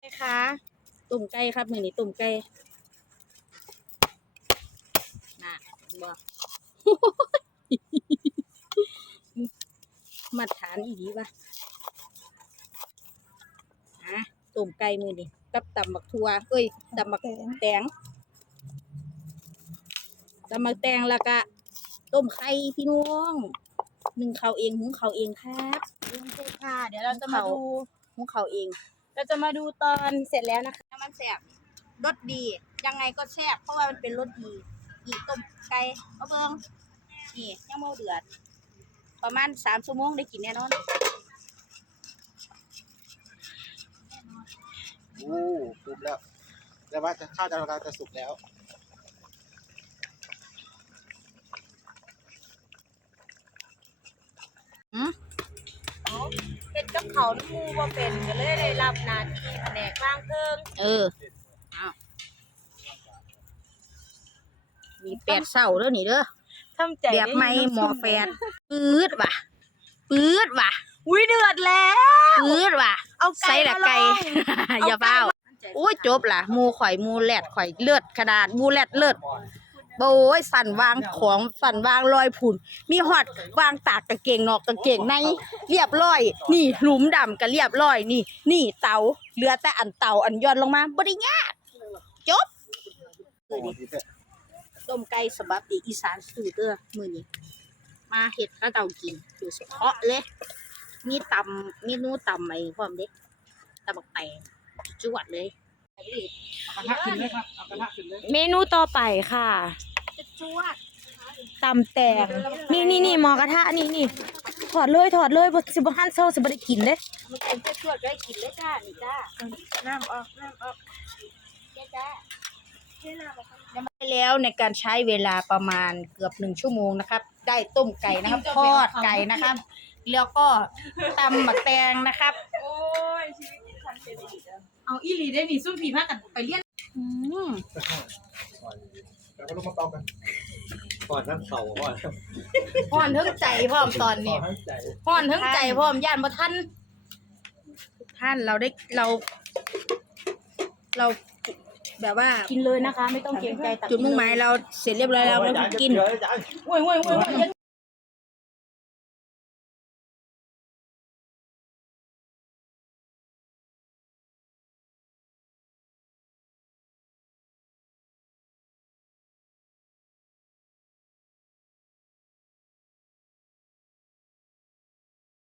ค่ะตุ่มไก่ครับมือนี้ตุ่มไก่น่ะบ่มาตรฐานอีดีป่ะตุ่มไก่มือนี้กับตำบักทั่วตำบักแตงแล้วก็ต้มไข่พี่น้องนึ่งข้าวเองหุงข้าวเองครับหุงค่ะเดี๋ยวเราจะมาดูหุงข้าวเองเราจะมาดูตอนเสร็จแล้วนะคะมันแซ่บรสดียังไงก็แซ่บเพราะว่ามันเป็นรสดีอีกต้มไก่เอาเบิ่งนี่ยังโมเดือดประมาณ3 ชั่วโมงได้กินแน่นอนสุกแล้วแต่ว่าข้าวเราจะสุกแล้วเป็นกับเขาน้ำมูบ่เป็นก็เลยได้รับหน้าที่แผนกล่างเพิ่งมี8 เสาเด้อนี่เด้อทำใจแบบไม่หมอแฟดปื๊ดว่ะอุ้ยเดือดแล้วปื๊ดว่ะเอาไก่ใส่ละไก่ อย่าเฝ้าโอ้ยจบล่ะหมูข่อยหมูแลดข่อยเลือดขนาดหมูแลดเลือดโอ้ยสั่นวางของสั่นวางลอยผุ่นมีหอดวางตากกางเกงนอกกางเกงในเรียบร้อยนี่หลุมดำก็เรียบร้อยนี่เตาเหลือแต่อันเตาอันย้อนลงมาบ่ได้ยากจบต้มไก่สบับอีสานสูตรเด้อมื้อนี้มาเฮ็ดข้าวเตากินโดยเฉพาะเลยมีตำเมนูตำไอ้พร้อมเด้ตำบักแตงจวดเลยเอากระทะขึ้นเลยครับเอากระทะขึ้นเลยเมนูต่อไปค่ะจวดตำแตงนี่หมอกระทะนี่ถอดเลยบ่สิบ่หั่นเซาสิบ่ได้กินเด้มันเป็นจวดได้กินเลยจ้านี่จ้าน้ำออกจ้าไปแล้วในการใช้เวลาประมาณเกือบ1 ชั่วโมงนะครับได้ต้มไก่นะครับทอดไก่นะครับแล้วก็ตำบักแตงนะครับโอ้ยชีวิตฉันเป็นอีกแล้วเอาอีหลีได้นี่สู้ผีพากันไปเรียนแล้วก็ลงมาเตากันก่อนทั้งเข่าก่อนฮ้อนทั้งใจพร้อมตอนนี้ฮ้อนทั้งใจพร้อมย่านบ่ทันท่านเราแบบว่ากินเลยนะคะ ไม่ต้องเกรงใจตักจุดมุ่งหมายเราเสร็จเรียบร้อยแล้วเรากินโอ้ยอย่า